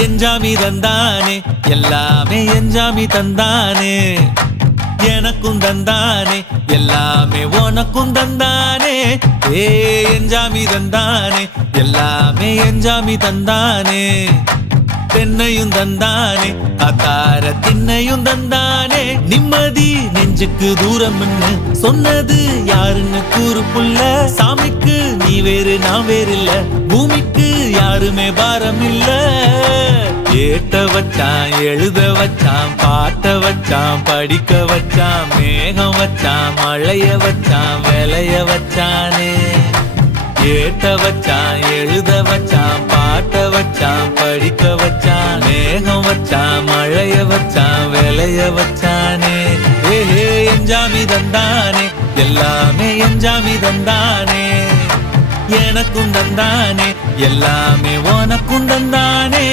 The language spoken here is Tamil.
எஞ்சாமி தந்தானே எல்லாமே எஞ்சாமி தந்தானே எனக்கும் தந்தானே எல்லாமே உனக்கும் தந்தானே ஏ எஞ்சாமி தந்தானே எல்லாமே எஞ்சாமி தந்தானே தென்னையும் தந்தானே அத்தார திண்ணையும் தந்தானே நிம்மதி நெஞ்சுக்கு தூரம் சொன்னது யாருன்னு கூறு புள்ள சாமிக்கு நீ வேறு நான் வேறு இல்ல பூமிக்கு யாருமே பாரம் இல்ல ஏத்த வச்சான் எழுத வச்சான் பாட்ட வச்சான் படிக்க வச்சான் மேகம் வச்சான் மழைய வச்சான் விளைய வச்சானே ஏத்த வச்சான் எழுத வச்சான் பாட்ட வச்சான் படிக்க வச்சான் மேகம் வச்சான் மழைய வச்சான் விளைய வச்சானே ஏஹே எஞ்சாமி தந்தானே எல்லாமே எஞ்சாமி தந்தானே எனக்கும் தந்தானே எல்லாமே உனக்கும் தந்தானே